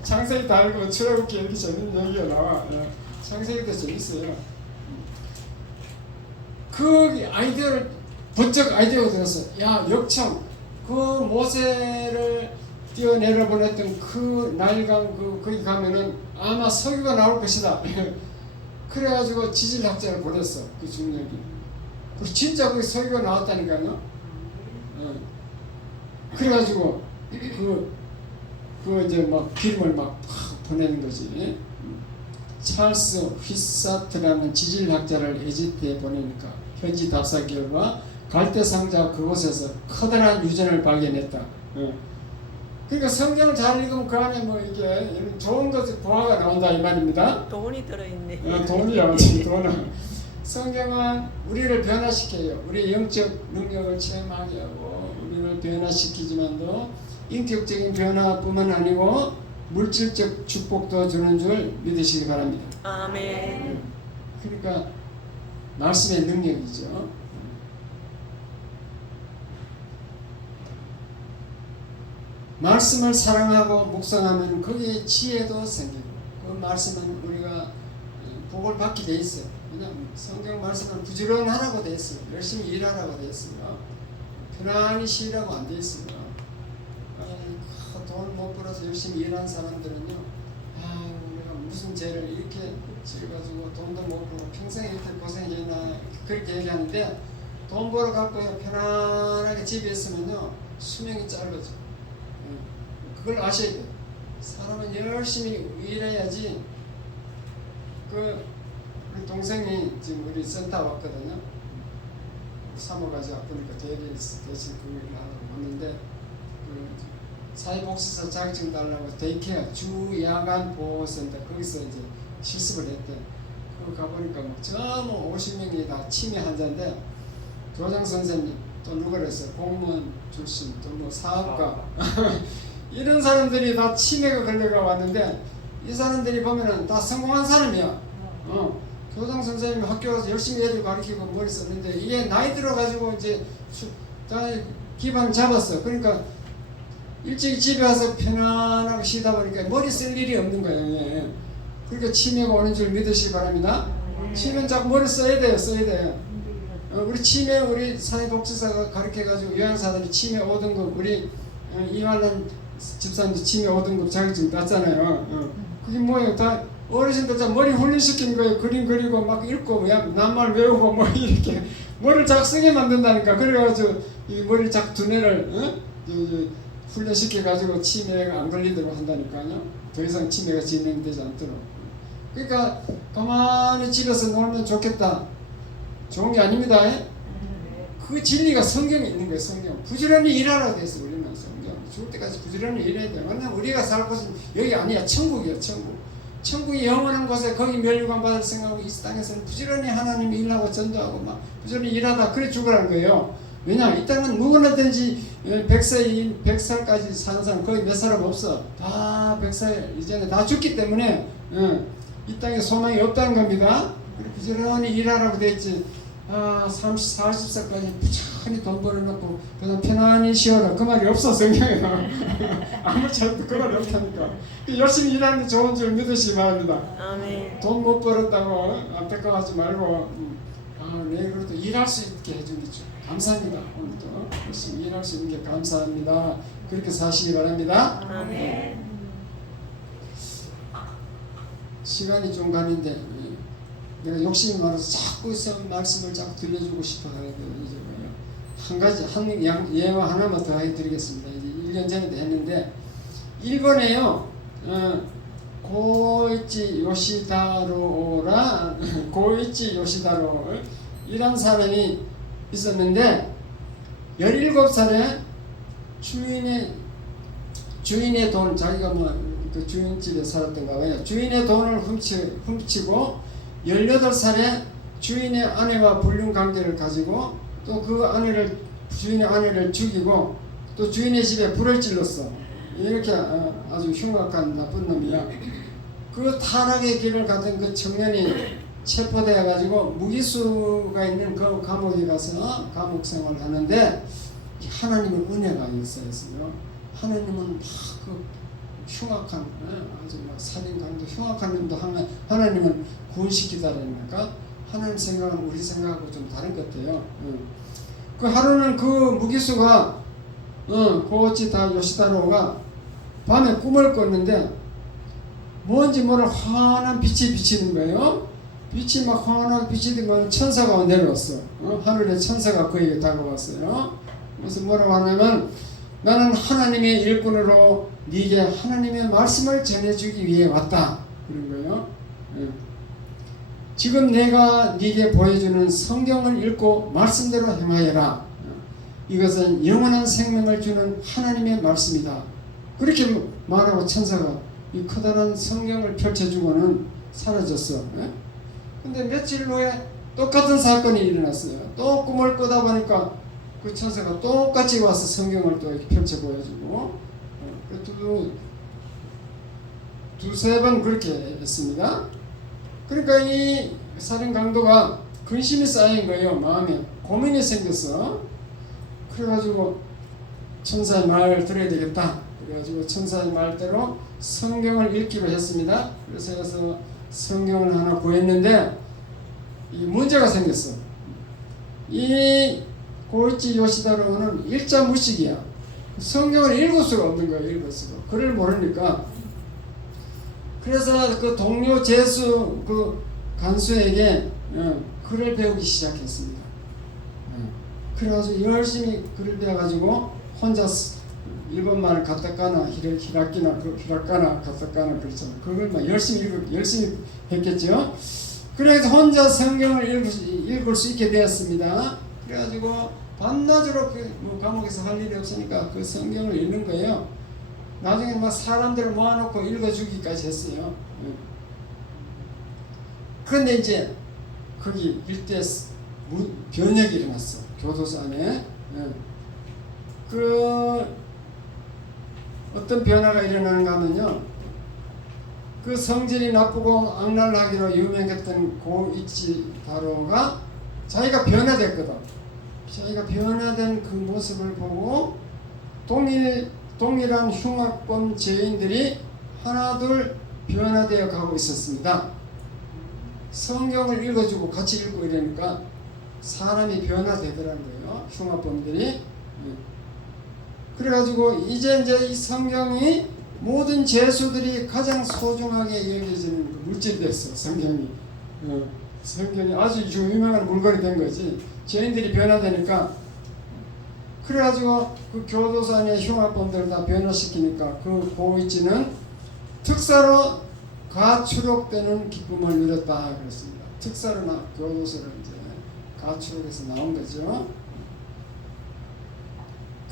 창세기 다 읽고 출애굽기 이렇게 재밌는 얘기가 나와. 창세기도 재밌어요. 그 아이디어를 번쩍 아이디어가 들었어. 야, 역청 그 모세를 뛰어내려 보냈던 그 나일강 거기 가면은 아마 석유가 나올 것이다. 그래가지고 지질학자를 보냈어. 그 중력이. 그리고 진짜 그 석유가 나왔다니까요. 그래가지고 이제 막 기름을 막 보내는 거지. 찰스 휘사트라는 지질학자를 에집트에 보내니까 현지 답사 결과 갈대상자 그곳에서 커다란 유전을 발견했다. 그러니까 성경을 잘 읽으면 그 안에 뭐 이게 좋은 것이 보화가 나온다 이 말입니다. 돈이 들어있네. 돈이야, 돈은. 성경은 우리를 변화시켜요. 우리의 영적 능력을 체험하게 하고 우리를 변화시키지만도 인격적인 변화뿐만 아니고 물질적 축복도 주는 줄 믿으시기 바랍니다. 아멘. 그러니까 말씀의 능력이죠. 말씀을 사랑하고 묵상하면 거기에 지혜도 생기고 그 말씀은 우리가 복을 받게 돼 있어요. 왜냐하면 성경 말씀은 부지런하라고 돼 있어요. 열심히 일하라고 돼 있어요. 편안히 쉬라고 안 돼 있어요. 돈 못 벌어서 열심히 일하는 사람들은요, 내가 무슨 죄를 이렇게 지어가지고 돈도 못 벌고 평생 이렇게 고생했나 그렇게 얘기하는데 돈 벌어 갖고요 편안하게 집에 있으면요 수명이 짧아져. 그걸 아셔야 돼요. 사람은 열심히 일해야지. 우리 동생이 지금 우리 센터 왔거든요. 사모가지 아프니까 대신 그 일을 하러 왔는데 사회복지사 자격증 달라고 데이케어 주 야간 보호센터 거기서 이제 실습을 했대. 거기 가보니까 막 전부 50명이 다 치매 환자인데 교장 선생님 또 누가 그랬어요? 공무원 출신 또 뭐 사업가 이런 사람들이 다 치매가 걸려가 왔는데 이 사람들이 보면은 다 성공한 사람이야. 교장 선생님이 학교 가서 열심히 애들 가르치고 머리 썼는데 이게 나이 들어가지고 이제 다 기반 잡았어. 그러니까 일찍 집에 와서 편안하게 쉬다 보니까 머리 쓸 일이 없는 거예요. 그러니까 치매가 오는 줄 믿으시기 바랍니다. 치매는 자꾸 머리 써야 돼요. 우리 사회복지사가 가르쳐가지고 요양사들이 치매 5등급 우리 이완란 집사님도 치매 5등급 자격증 땄잖아요. 그게 뭐예요? 다 어르신들 다 머리 훈련시키는 거예요. 그림 그리고 막 읽고 낱말 외우고 뭐 이렇게 머리를 자꾸 쓰게 만든다니까. 그래가지고 이 머리 자꾸 두뇌를 훈련시켜가지고 치매가 안 걸리도록 한다니까요. 더 이상 치매가 진행되지 않도록. 그러니까 가만히 집에서 놀면 좋겠다. 좋은 게 아닙니다. 그 진리가 성경에 있는 거예요. 성경. 부지런히 일하라고 돼 있어. 우리는 성경. 죽을 때까지 부지런히 일해야 돼요. 왜냐면 우리가 살 곳은 여기 아니야. 천국이야. 천국이 영원한 곳에 거기 멸류관 받을 생각하고 이 땅에서는 부지런히 하나님 일하고 전도하고 막 부지런히 일하다 그래 죽으라는 거예요. 왜냐하면 이 땅은 누구나든지 100살까지 사는 사람 거의 몇 사람 없어. 다 100살 이전에 다 죽기 때문에 이 땅에 소망이 없다는 겁니다. 부지런히 일하라고 돼 있지. 30, 40살까지 부지런히 돈 벌어놓고 그다음 편안히 쉬어라. 그 말이 없어 성경에. 아무 차이도 그 말이 없다니까. 열심히 일하는 게 좋은 줄 믿으시기 바랍니다. 아멘. 돈 못 벌었다고 안타까워하지 말고 내일부터 일할 수 있게 해주는 게 감사합니다. 오늘도 열심히 일할 수 있는 게 감사합니다. 그렇게 사시기 바랍니다. 아멘. 시간이 좀 가는데 내가 욕심이 많아서 자꾸 말씀을 자꾸 들려주고 싶어 하게 되죠. 한 가지 예화 하나만 더 해드리겠습니다. 이제 1년 전에도 했는데 일본에요. 고이치 요시다로라 고이치 요시다로 이란 사람이 있었는데 17살에 주인의 돈, 자기가 그 주인집에 살았던가 봐요. 주인의 돈을 훔치고 18살에 주인의 아내와 불륜 관계를 가지고 또 그 주인의 아내를 죽이고 또 주인의 집에 불을 질렀어. 이렇게 아주 흉악한 나쁜 놈이야. 그 타락의 길을 갔던 그 청년이 체포되어 가지고 무기수가 있는 그 감옥에 가서 감옥 생활을 하는데 하나님의 은혜가 있어요. 하나님은 막 그 흉악한 아주 막 살인강도 흉악한 놈도 하나님은 구원시키다라니까 하나님 생각은 우리 생각하고 좀 다른 것 같아요. 그 하루는 그 무기수가 고치다 요시다로가 밤에 꿈을 꿨는데 뭔지 모를 환한 빛이 비치는 거예요. 빛이 막 환하게 비치더니 천사가 내려왔어. 하늘에 천사가 그에게 다가왔어요. 그래서 뭐라고 하냐면 나는 하나님의 일꾼으로 네게 하나님의 말씀을 전해주기 위해 왔다. 그런 거예요. 지금 내가 네게 보여주는 성경을 읽고 말씀대로 행하여라. 이것은 영원한 생명을 주는 하나님의 말씀이다. 그렇게 말하고 천사가 이 커다란 성경을 펼쳐주고는 사라졌어. 근데 며칠 후에 똑같은 사건이 일어났어요. 또 꿈을 꾸다 보니까 그 천사가 똑같이 와서 성경을 또 이렇게 펼쳐 보여주고 두세 번 그렇게 했습니다. 그러니까 이 살인 강도가 근심이 쌓인 거예요. 마음에 고민이 생겼어. 그래가지고 천사의 말을 들어야 되겠다. 그래가지고 천사의 말대로 성경을 읽기로 했습니다. 그래서 성경을 하나 구했는데 이 문제가 생겼어. 이 고이치 요시다로는 일자무식이야. 성경을 읽을 수가 없는 거야. 읽을 수가. 글을 모르니까. 그래서 그 동료 제수 그 간수에게 글을 배우기 시작했습니다. 그래가지고 열심히 글을 배워가지고 혼자 일본말을 가타카나 히라카나 가타카나 그랬잖아. 그걸 막 열심히 했겠죠. 그래서 혼자 성경을 읽을 수 있게 되었습니다. 그래가지고 밤낮으로 감옥에서 할 일이 없으니까 그 성경을 읽는 거예요. 나중에 막 사람들을 모아놓고 읽어주기까지 했어요. 그런데 이제 거기 일대 변혁이 일어났어. 교도소 안에. 그 어떤 변화가 일어나는가 하면요. 그 성질이 나쁘고 악랄하기로 유명했던 고이치 다로가 자기가 변화됐거든. 자기가 변화된 그 모습을 보고 동일한 흉악범 죄인들이 하나둘 변화되어 가고 있었습니다. 성경을 읽어주고 같이 읽고 이러니까 사람이 변화되더라는 거예요. 흉악범들이. 그래가지고 이제 이 성경이 모든 죄수들이 가장 소중하게 여겨지는 그 물질이 됐어. 성경이 아주 유명한 물건이 된 거지. 죄인들이 변화되니까. 그래가지고 그 교도소 안에 흉악범들을 다 변화시키니까 그 고이치는 특사로 가출옥되는 기쁨을 누렸다 그랬습니다. 특사로 교도소를 이제 가출옥에서 나온 거죠.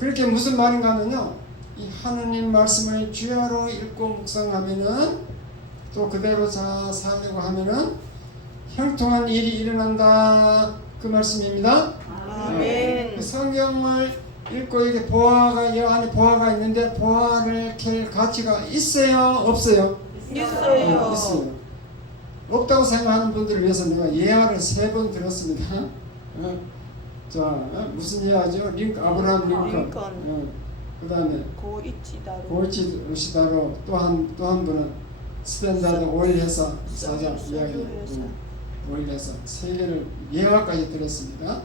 그렇게 무슨 말인가 하면요. 이 하느님 말씀을 주야로 읽고 묵상하면은 또 그대로 살려고 하면은 형통한 일이 일어난다. 그 말씀입니다. 아멘. 그 성경을 읽고 이게 보화가 이 안에 보화가 있는데 보화를 캘 가치가 있어요, 없어요? 있어요. 있어요. 없다고 생각하는 분들을 위해서 내가 예화를 3번 들었습니다. 자, 무슨 예화죠? 아브라함 링컨. 그 다음에 고이치 요시다로 또 한 분은 스탠다드 오일 회사 사장 이야기 오일 회사 3개를 예화까지 들었습니다.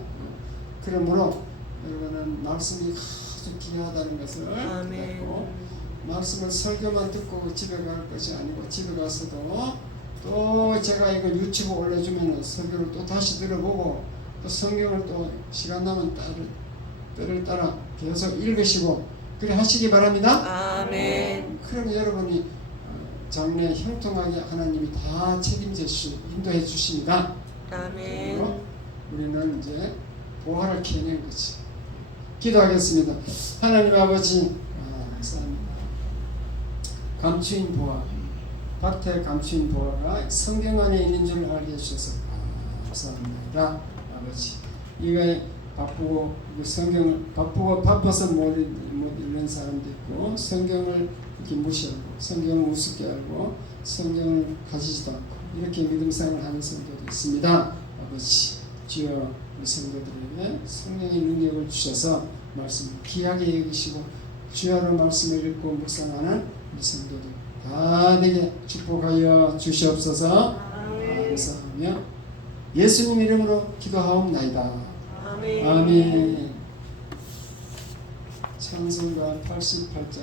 그러므로 여러분은 말씀이 아주 귀하다는 것을 알고 말씀을 설교만 듣고 집에 갈 것이 아니고 집에 가서도 또 제가 이걸 유튜브 올려주면 설교를 또 다시 들어보고 또 성경을 또 시간 나면 때를 따라 계속 읽으시고 그래 하시기 바랍니다. 아멘. 그럼 여러분이 장래 형통하게 하나님이 다 책임져 인도해 주십니다. 아멘. 그리고 우리는 이제 보화를 캐내는 거지. 기도하겠습니다. 하나님 아버지 감사합니다. 감추인 보화, 밭에 감추인 보화가 성경 안에 있는 줄 알게 해주셔서 감사합니다. 아버지, 이거에 바쁘고 성경을 바빠서 못 읽는 사람도 있고 성경을 이렇게 무시하고 성경을 우습게 알고 성경을 가지지도 않고 이렇게 믿음생활을 하는 성도도 있습니다. 아버지, 주여 우리 성도들에게 성령의 능력을 주셔서 말씀을 귀하게 여기시고 주야로 말씀을 읽고 묵상하는 우리 성도들 다 되게 축복하여 주시옵소서. 감사하며 예수님 이름으로 기도하옵나이다. 아멘. 아멘. 찬송가 88장